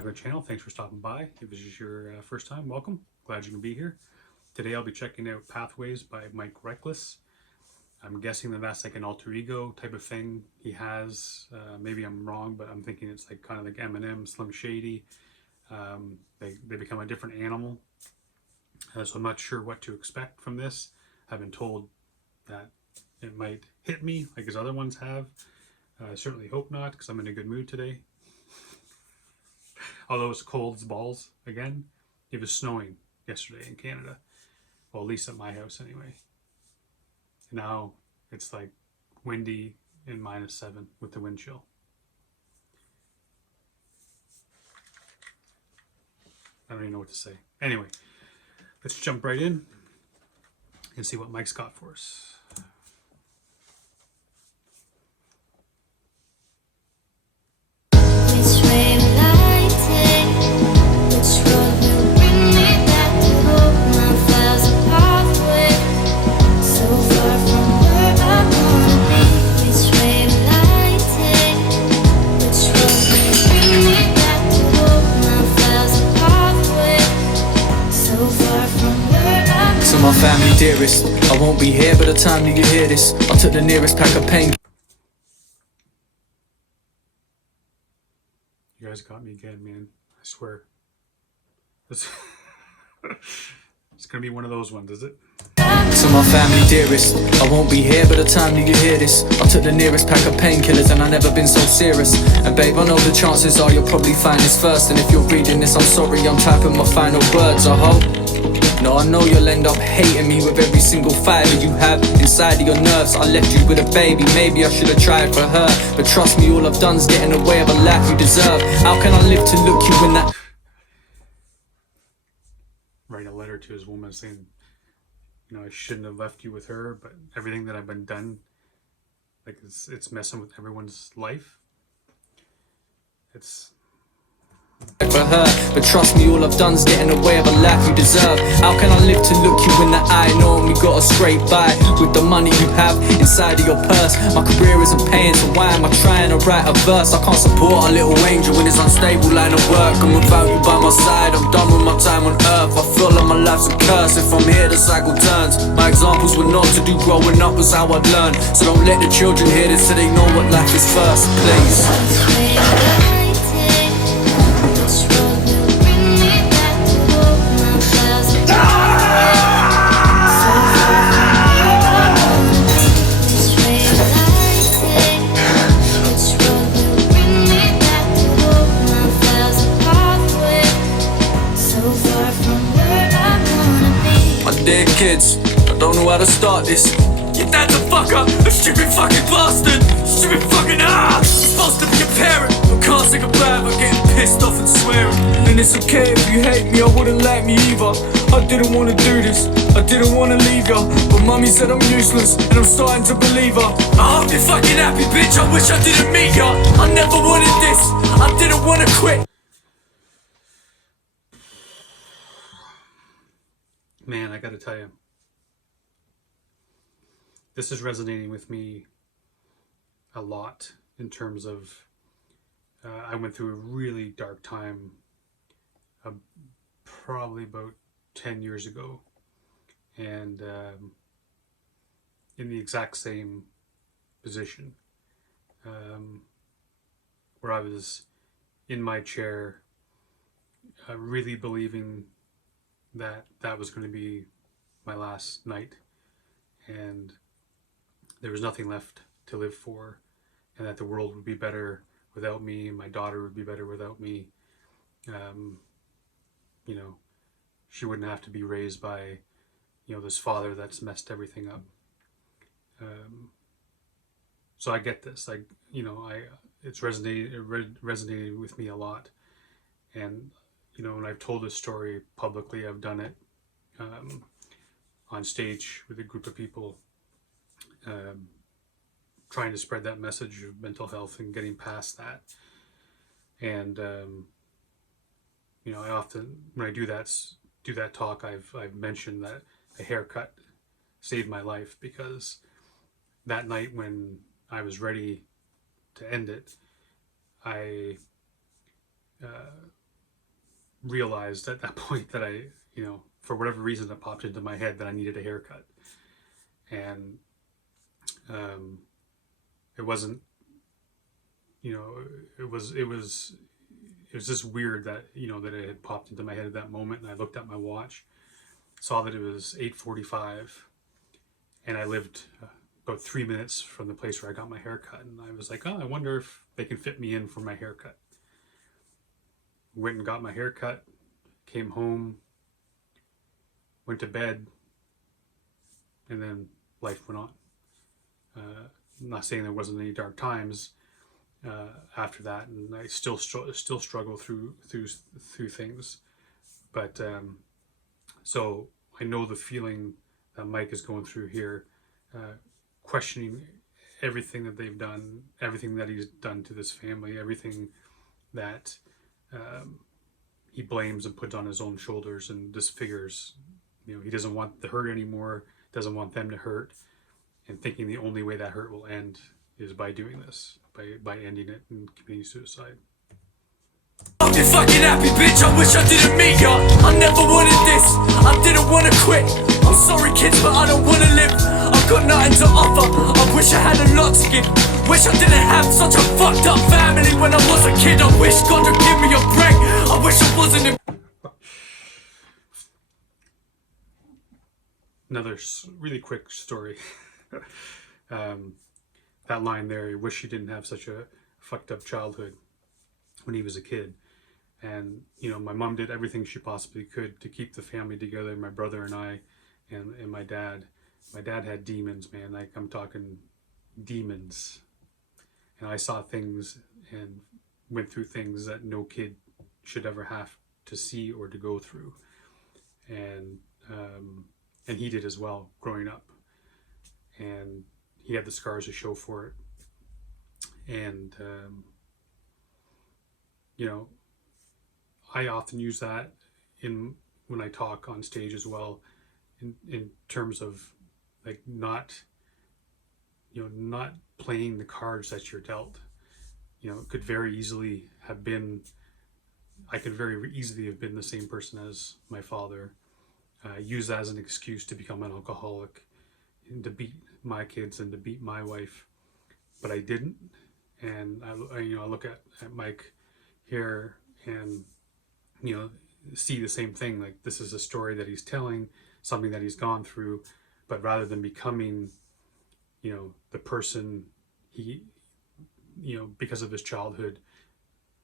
back to the channel. Thanks for stopping by. If this is your first time, welcome. Glad you can be here. Today I'll be checking out Pathways by Mike Reckless. I'm guessing that that's like an alter ego type of thing he has. Maybe I'm wrong, but I'm thinking it's like kind of like Eminem, Slim Shady. They become a different animal. So I'm not sure what to expect from this. I've been told that it might hit me like his other ones have. I certainly hope not, because I'm in a good mood today. Although it's cold as balls again. It was snowing yesterday in Canada. Well, at least at my house anyway. Now it's like windy and -7 with the wind chill. I don't even know what to say. Anyway, let's jump right in and see what Mike's got for us. My family dearest, I won't be here by the time that you hear this. I took the nearest pack of pain. You guys got me again, man. I swear. It's gonna be one of those ones, is it? To my family dearest, I won't be here by the time that you hear this. I took the nearest pack of painkillers and I never been so serious. And babe, I know the chances are you'll probably find this first. And if you're reading this, I'm sorry, I'm typing my final words, I hope. No, I know you'll end up hating me with every single fiber you have inside of your nerves. I left you with a baby, maybe I should have tried for her. But trust me, all I've done's get in the way of a life you deserve. How can I live to look you in that? Write a letter to his woman saying, you know, I shouldn't have left you with her, but everything that I've been done, like it's messing with everyone's life. It's for her, but trust me, all I've done's get in the way of a life you deserve. How can I live to look you in the eye, knowing we got a straight by with the money you have inside of your purse? My career isn't paying, so why am I trying to write a verse? I can't support a little angel in his unstable line of work. And without you by my side, I'm done with my time on earth. I feel like my life's a curse. If I'm here, the cycle turns. My examples were not to do, growing up was how I'd learn. So don't let the children hear this so they know what life is first, please. Dear kids, I don't know how to start this. Your dad's a fucker, a stupid fucking bastard. Stupid fucking You're supposed to be a parent, but can't say goodbye by getting pissed off and swearing. And it's okay if you hate me, I wouldn't like me either. I didn't want to do this, I didn't want to leave ya. But mommy said I'm useless, and I'm starting to believe her. I hope you're fucking happy, bitch, I wish I didn't meet ya. I never wanted this, I didn't want to quit. Man, I gotta tell you, this is resonating with me a lot in terms of I went through a really dark time probably about 10 years ago, and in the exact same position, where I was in my chair really believing that that was going to be my last night, and there was nothing left to live for, and that the world would be better without me, and my daughter would be better without me. You know, she wouldn't have to be raised by, you know, this father that's messed everything up. So I get this, like, you know, it's resonated with me a lot. And you know, when I've told this story publicly, I've done it on stage with a group of people, trying to spread that message of mental health and getting past that. And you know, I often, when I do that talk, I've mentioned that a haircut saved my life, because that night when I was ready to end it, I realized at that point that I, for whatever reason, it popped into my head that I needed a haircut. And it wasn't, it was just weird that, that it had popped into my head at that moment. And I looked at my watch, saw that it was 8:45, and I lived about 3 minutes from the place where I got my haircut. And I was like, oh, I wonder if they can fit me in for my haircut. Went and got my haircut, came home, went to bed, and then life went on. I'm not saying there wasn't any dark times after that, and I still struggle through things. But so I know the feeling that Mike is going through here, questioning everything that they've done, everything that he's done to this family, everything that he blames and puts on his own shoulders, and just figures, he doesn't want the hurt anymore, doesn't want them to hurt, and thinking the only way that hurt will end is by doing this, by ending it and committing suicide. I'm just fucking happy, bitch. I wish I didn't meet ya. I never wanted this. I didn't wanna quit. I'm sorry, kids, but I don't wanna live. I've got nothing to offer. I wish I had a lot to give. Wish I didn't have such a fucked up family when I was a kid. I wish God would give me a break. I wish I wasn't in. Another really quick story. That line there, I wish he didn't have such a fucked up childhood when he was a kid. And my mom did everything she possibly could to keep the family together, my brother and I, and my dad. My dad had demons, man. Like, I'm talking demons. And I saw things and went through things that no kid should ever have to see or to go through. And he did as well growing up. And he had the scars to show for it. And I often use that when I talk on stage as well, in terms of like not playing the cards that you're dealt. It could very easily have been, I could very easily have been the same person as my father, use that as an excuse to become an alcoholic and to beat my kids and to beat my wife, but I didn't. And I look at Mike here and see the same thing. Like, this is a story that he's telling, something that he's gone through, but rather than becoming the person he because of his childhood,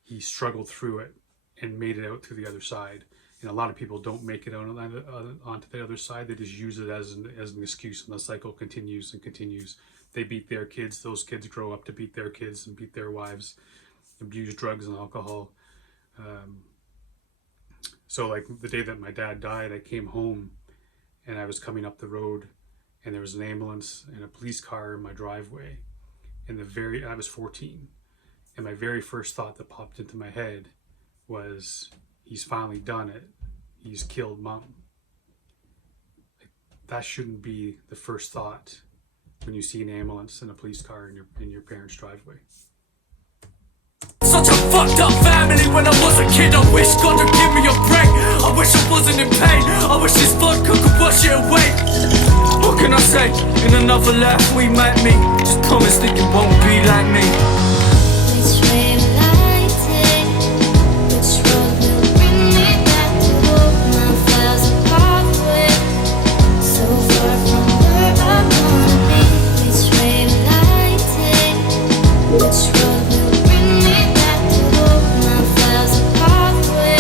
he struggled through it and made it out to the other side. And a lot of people don't make it out onto the other side. They just use it as an excuse, and the cycle continues and continues. They beat their kids, those kids grow up to beat their kids and beat their wives, abuse drugs and alcohol. So like the day that my dad died, I came home and I was coming up the road, and there was an ambulance and a police car in my driveway. And I was 14, and my very first thought that popped into my head was, he's finally done it. He's killed Mom. Like, that shouldn't be the first thought when you see an ambulance and a police car in your parents' driveway. Such a fucked up family when I was a kid. I wish God would give me a break. I wish I wasn't in pain. I wish this vodka could wash it away. What can I say? In another life we might meet. Just promise that you won't be like me. Which way will I take? Which road will bring me back to hope? My files are pathway, so far from where I wanna be. Which way will I take? Which road will bring me back to hope? My files are pathway,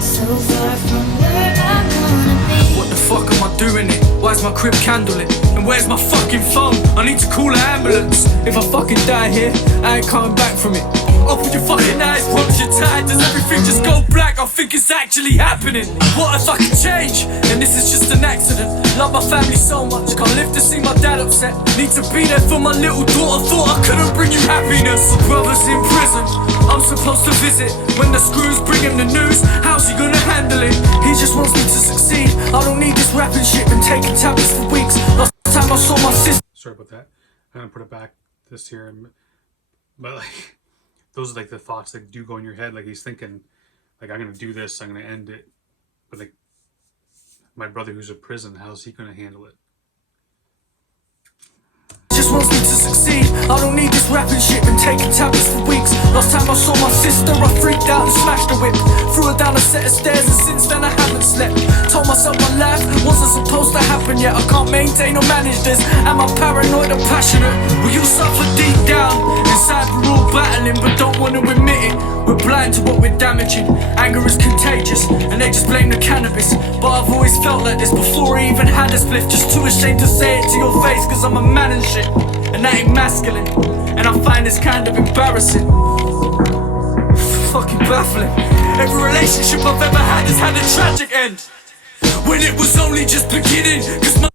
so far from where I wanna be. What the fuck am I doing it? Why's my crib candlelit? And where's my fucking phone? I need to call an ambulance. If I fucking die here, I ain't coming back from it. Open your fucking eyes, once you're tired, does everything just go black? I think it's actually happening. What if I could change? And this is just an accident. Love my family so much, can't live to see my dad upset. Need to be there for my little daughter, thought I couldn't bring you happiness. My brother's in prison, I'm supposed to visit. When the screws bring him the news, how's he gonna handle it? He just wants me to succeed. I don't need this rapping shit, been taking tablets for weeks. Last time I saw my sister. Sorry about that. I'm gonna put it back this here, but like, those are like the thoughts that do go in your head. Like, he's thinking, like, I'm gonna do this, I'm gonna end it. But like, my brother who's in prison, how's he gonna handle it? Just wants me to succeed. I don't need this rapping shit. Been taking tablets for weeks. Last time I saw my sister, I freaked out and smashed the whip. Threw her down a set of stairs, and since then I haven't slept. Told myself my life wasn't supposed to happen yet. I can't maintain or manage this. Am I paranoid or passionate? We all suffer deep down. Inside we're all battling, but don't want to admit it. We're blind to what we're damaging. Anger is contagious, and they just blame the cannabis. But I've always felt like this before I even had a spliff. Just too ashamed to say it to your face, cause I'm a man and shit. And that ain't masculine, and I find this kind of embarrassing. Fucking baffling. Every relationship I've ever had has had a tragic end, when it was only just beginning. Cause my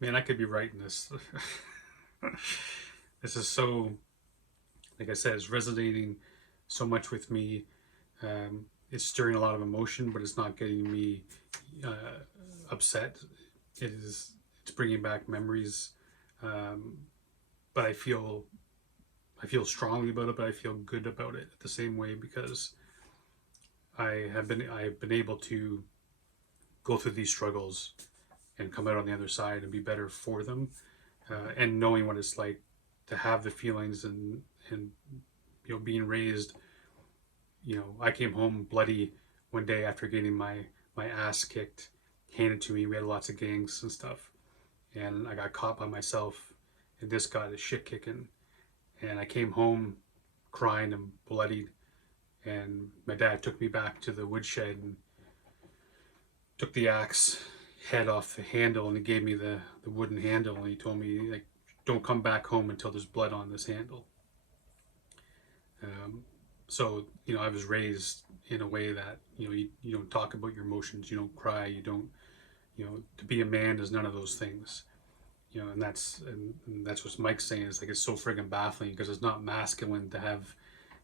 Man, I could be writing this. This is so, like I said, it's resonating so much with me. It's stirring a lot of emotion, but it's not getting me upset. It's bringing back memories. But I feel strongly about it, but I feel good about it the same way, because I have been able to go through these struggles and come out on the other side and be better for them, and knowing what it's like to have the feelings and being raised. I came home bloody one day after getting my ass kicked, handed to me. We had lots of gangs and stuff, and I got caught by myself, and this got his shit kicking, and I came home crying and bloodied, and my dad took me back to the woodshed and took the axe head off the handle, and he gave me the wooden handle, and he told me, like, don't come back home until there's blood on this handle. So I was raised in a way that you don't talk about your emotions, you don't cry, you don't, to be a man is none of those things. And that's what Mike's saying, is like, it's so friggin' baffling, because it's not masculine to have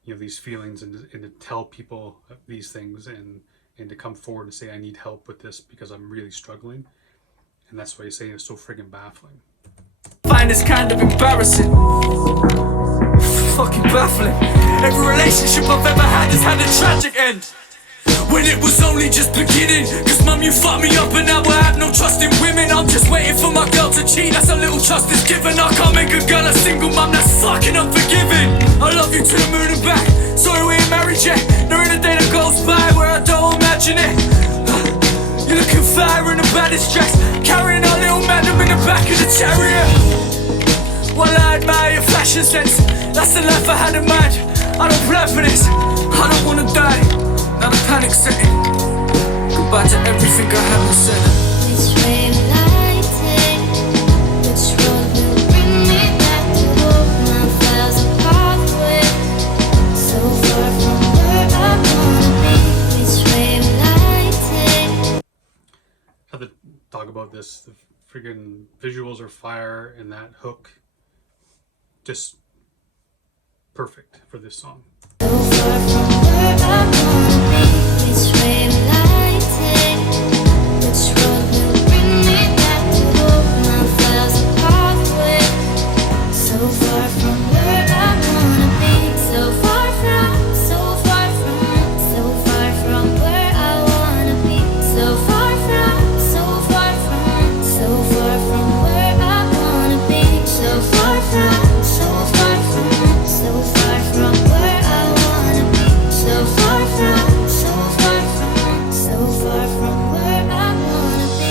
these feelings and to tell people these things, and to come forward and say, I need help with this because I'm really struggling. And that's why he's saying it's so friggin' baffling. find this kind of embarrassing. Fucking baffling. Every relationship I've ever had has had a tragic end, when it was only just beginning. Cause mum, you fucked me up, and now I have no trust in women. I'm just waiting for my girl to cheat, that's a little trust is given. I can't make a girl a single mum, that's fucking unforgiving. I love you to the moon and back, sorry we ain't married yet. There ain't a day that goes by where I don't imagine it. You're looking fire in the baddest dress, carrying our little madam in the back of the chariot. While I admire your fashion sense, that's the life I had in mind. I don't plan for this, I don't wanna die. Now the panic setting, goodbye to everything I haven't said. Which way will I take? Which road will bring me back to hope? My files are pathway, so far from where I wanna be. Which way will I take? I have to talk about this. The friggin' visuals are fire, and that hook, just perfect for this song. So far from where I wanna be. Which way will I take? Which road will bring me back to hope? My files are pathway, so far from where I wanna be. So far from where I wanna be. So far from where I wanna be. So far from where I wanna be. So far from where I wanna be.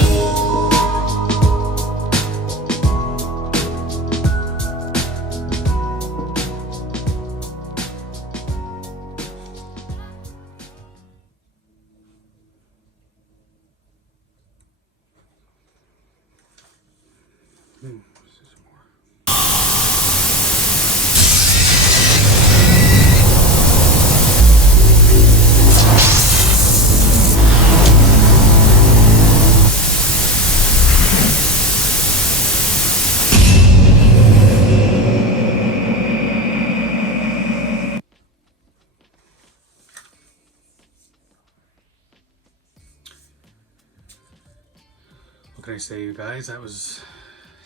What can I say, you guys? That was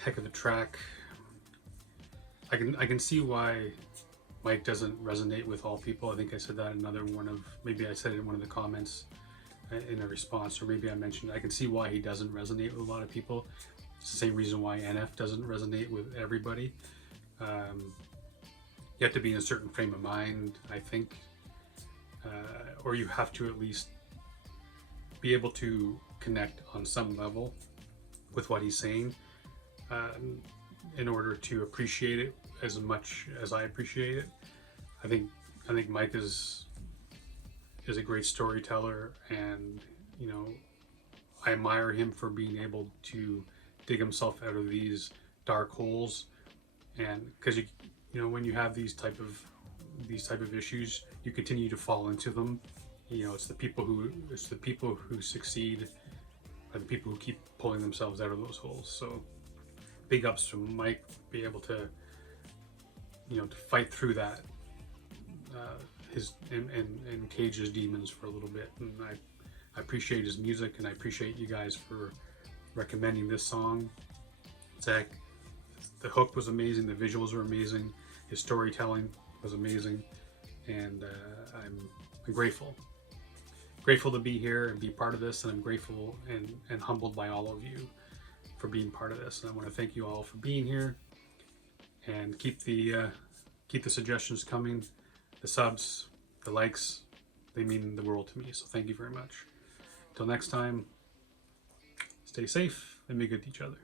a heck of a track. I can see why Mike doesn't resonate with all people. I think I said that in another one of, maybe I said it in one of the comments in a response, or maybe I mentioned, I can see why he doesn't resonate with a lot of people. It's the same reason why NF doesn't resonate with everybody. You have to be in a certain frame of mind, I think, or you have to at least be able to connect on some level with what he's saying in order to appreciate it as much as I appreciate it. I think Mike is a great storyteller, and you know, I admire him for being able to dig himself out of these dark holes. And because you know, when you have these type of issues, you continue to fall into them. You know, it's the people who succeed are the people who keep pulling themselves out of those holes. So big ups to Mike, be able to, you know, to fight through that and cage his demons for a little bit. And I appreciate his music, and I appreciate you guys for recommending this song. Zach, the hook was amazing, the visuals were amazing, his storytelling was amazing, and I'm grateful to be here and be part of this, and I'm grateful and humbled by all of you for being part of this. And I want to thank you all for being here, and keep the suggestions coming, the subs, the likes, they mean the world to me, so thank you very much. Until next time, stay safe and be good to each other.